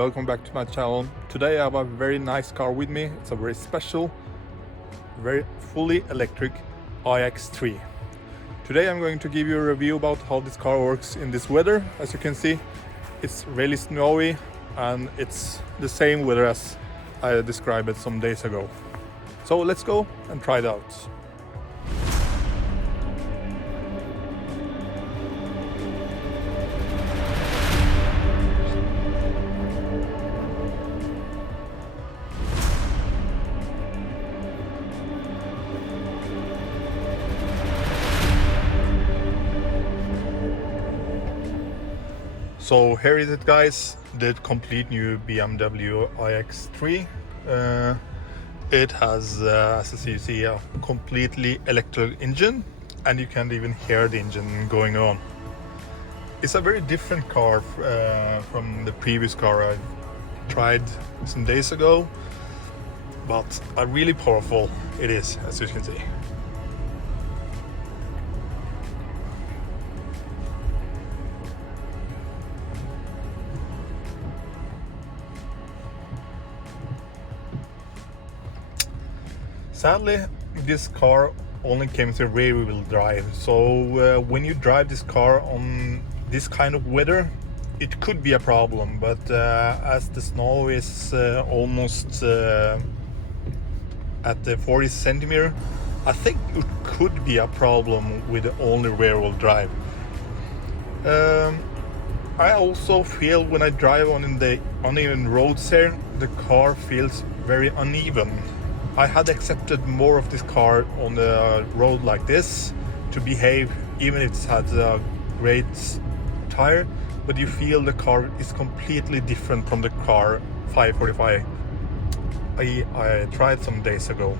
welcome back to my channel. Today I have a very nice car with me. It's a very special, very fully electric iX3. Today I'm going to give you a review about how this car works in this weather. As you can see, it's really snowy and it's the same weather as I described it some days ago. So let's go and try it out. So here is it, guys, the complete new BMW iX3. It has, as you see, a completely electric engine, and you can't even hear the engine going on. It's a very different car from the previous car I tried some days ago, but a really powerful it is, as you can see. Sadly, this car only came with rear-wheel drive, so when you drive this car on this kind of weather, it could be a problem. But as the snow is almost at the 40 centimeter, I think it could be a problem with only rear-wheel drive. I also feel when I drive on the uneven roads here, the car feels very uneven. I had accepted more of this car on the road like this to behave, even if it has a great tire, but you feel the car is completely different from the car 545 I tried some days ago.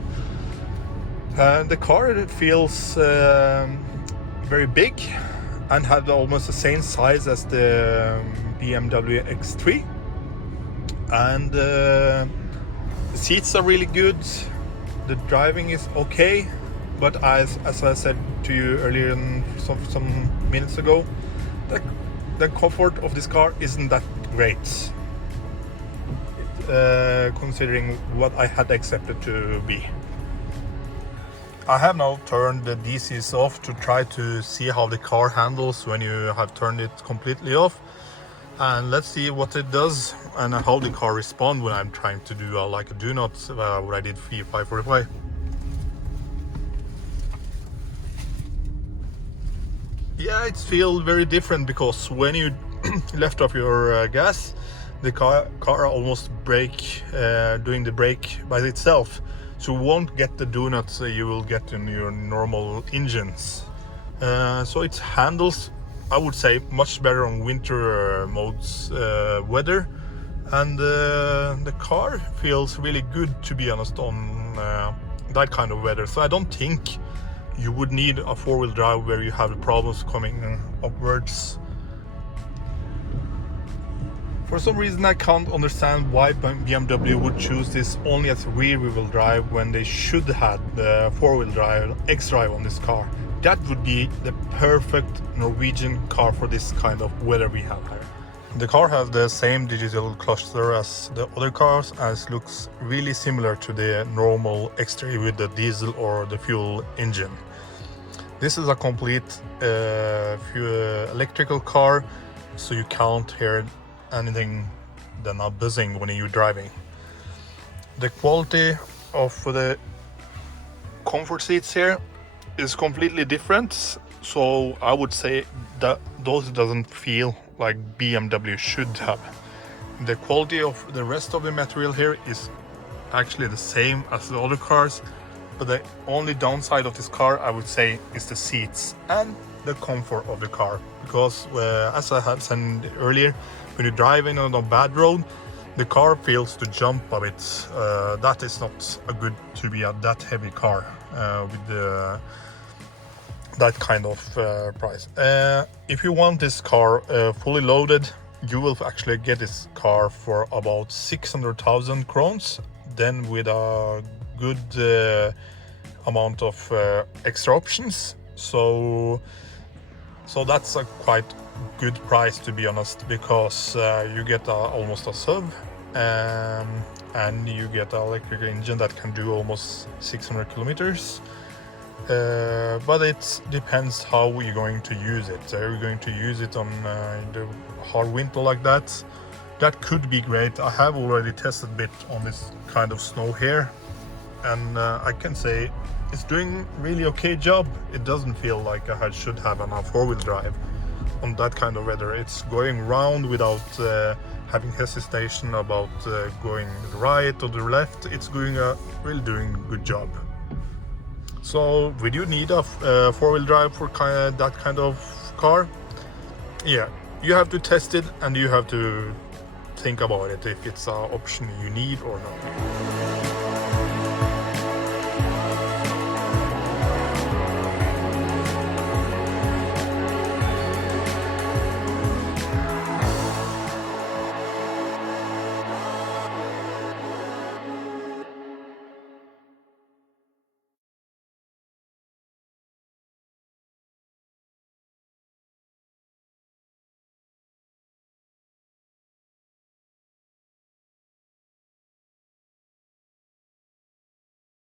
The car feels very big and had almost the same size as the BMW X3, and the seats are really good. The driving is okay, but as I said to you earlier some minutes ago, the comfort of this car isn't that great, considering what I had accepted to be. I have now turned the DCs off to try to see how the car handles when you have turned it completely off. And let's see what it does and how the car responds when I'm trying to do like a do not, what I did for 545. Yeah, it feels very different because when you left off your gas, the car almost doing the brake by itself. So you won't get the do nuts you will get in your normal engines. So it handles, I would say, much better on winter modes weather, and the car feels really good, to be honest, on that kind of weather. So I don't think you would need a four-wheel drive where you have the problems coming upwards. For some reason I can't understand why BMW would choose this only as rear-wheel drive when they should have the four-wheel drive X-Drive on this car. That would be the perfect Norwegian car for this kind of weather we have here. The car has the same digital cluster as the other cars, as looks really similar to the normal X3 with the diesel or the fuel engine. This is a complete electrical car, so you can't hear anything than not buzzing when you're driving. The quality of the comfort seats here is completely different, so I would say that those doesn't feel like BMW should have. The quality of the rest of the material here is actually the same as the other cars, but the only downside of this car, I would say, is the seats and the comfort of the car, because as I had said earlier, when you're driving on a bad road, the car feels to jump a bit. That is not a good to be a that heavy car with that kind of price. If you want this car fully loaded, you will actually get this car for about 600,000 crowns, then with a good amount of extra options. So that's a quite good price, to be honest, because you get almost a SUV, and you get an electric engine that can do almost 600 kilometers. But it depends how you're going to use it. Are you going to use it on in the hard winter like that? That could be great. I have already tested a bit on this kind of snow here, and I can say it's doing really okay job. It doesn't feel like I should have a four-wheel drive on that kind of weather. It's going round without having hesitation about going right or the left. It's doing really doing a good job. So would you need a four-wheel drive for that kind of car? Yeah, you have to test it and you have to think about it if it's an option you need or not.